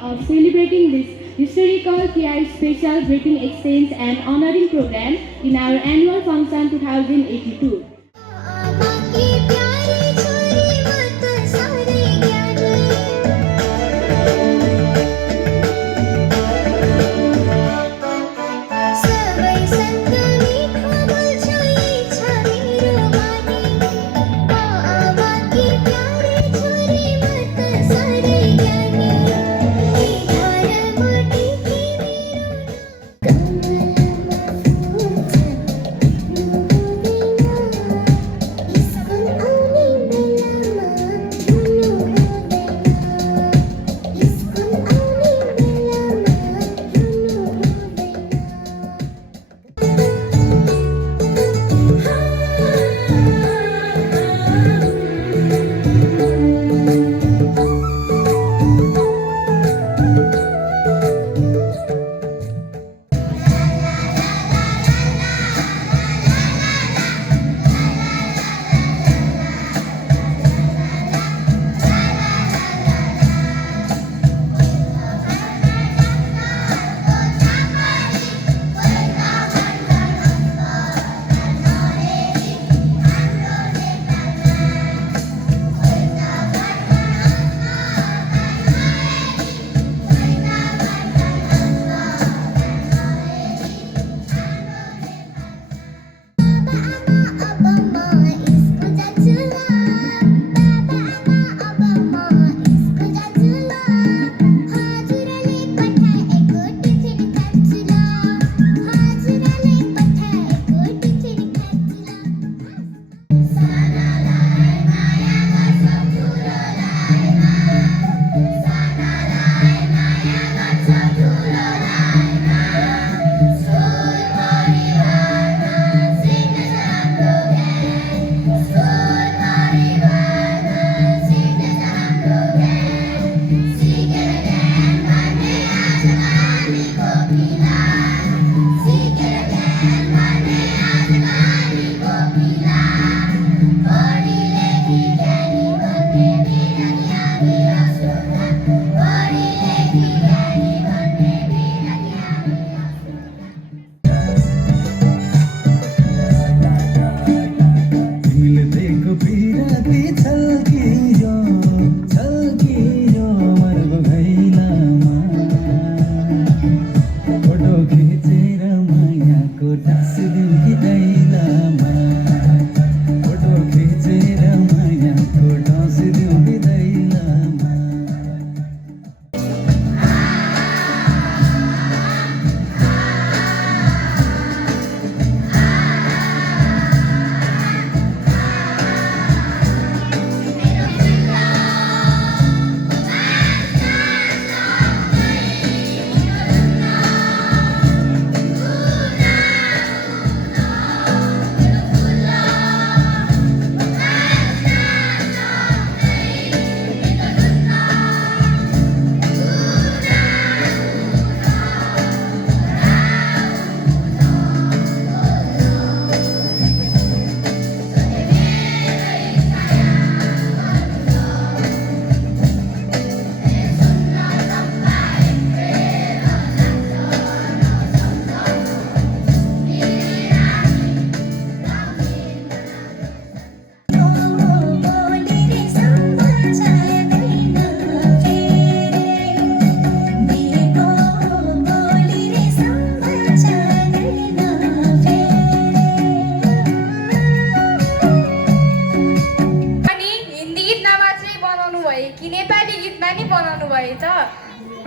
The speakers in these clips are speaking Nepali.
of celebrating this historical KI Special Greeting Exchange and Honoring Program in our annual function 2082.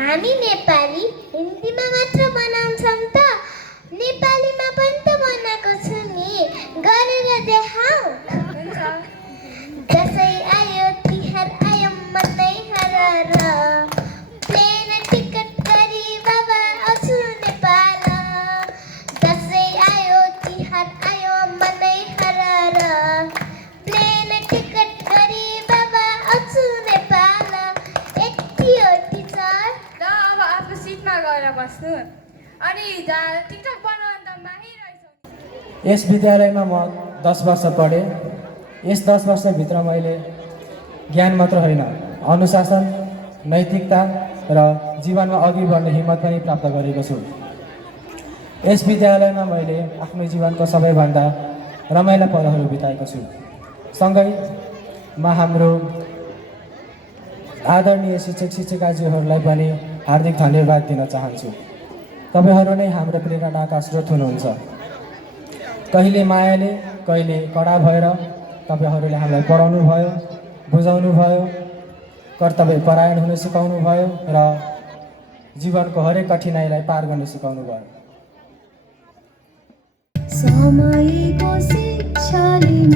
हामी नेपाली हिन्दीमा मात्र बनाउँछौँ त नेपालीमा पनि त बनाएको छु नि गरेर देखाऊ दसैँ आयो तिहार आयो मनै हरार प्लेन टिकट गरी बाबा आउँछु नेपाल दसैँ आयो तिहार आयो मनै हरार प्लेन टिकट गरी बाबा आउँछु नेपाल यति हो टिचर ल अब आफ्नो सिटमा गएर बस्नु अनि टिकटक बनाउन त माहिर रहेछ। यस विद्यालयमा म 10 वर्ष पढेँ। यस 10 वर्षभित्र मैले ज्ञान मात्र होइन अनुशासन नैतिकता र जीवनमा अघि बढ्ने हिम्मत पनि प्राप्त गरेको छु। यस विद्यालयमा मैले आफ्नो जीवनको सबैभन्दा रमाइला पलहरू बिताएको छु। सँगै म हाम्रो आदरणीय शिक्षक शिक्षिकाजीहरूलाई पनि हार्दिक धन्यवाद दिन चाहन्छु। तपाईहरू नै हाम्रो प्रेरणाका स्रोत हुनुहुन्छ। कहिले मायाले कहिले कडा भएर तपाईहरूले हामीलाई पढाउनु भयो, बुझाउनु भयो, कर्तव्य परायण हुन सिकाउनु भयो र जीवनको हरेक कठिनाइलाई पार गर्न सिकाउनु भयो। समयको शिक्षा लिन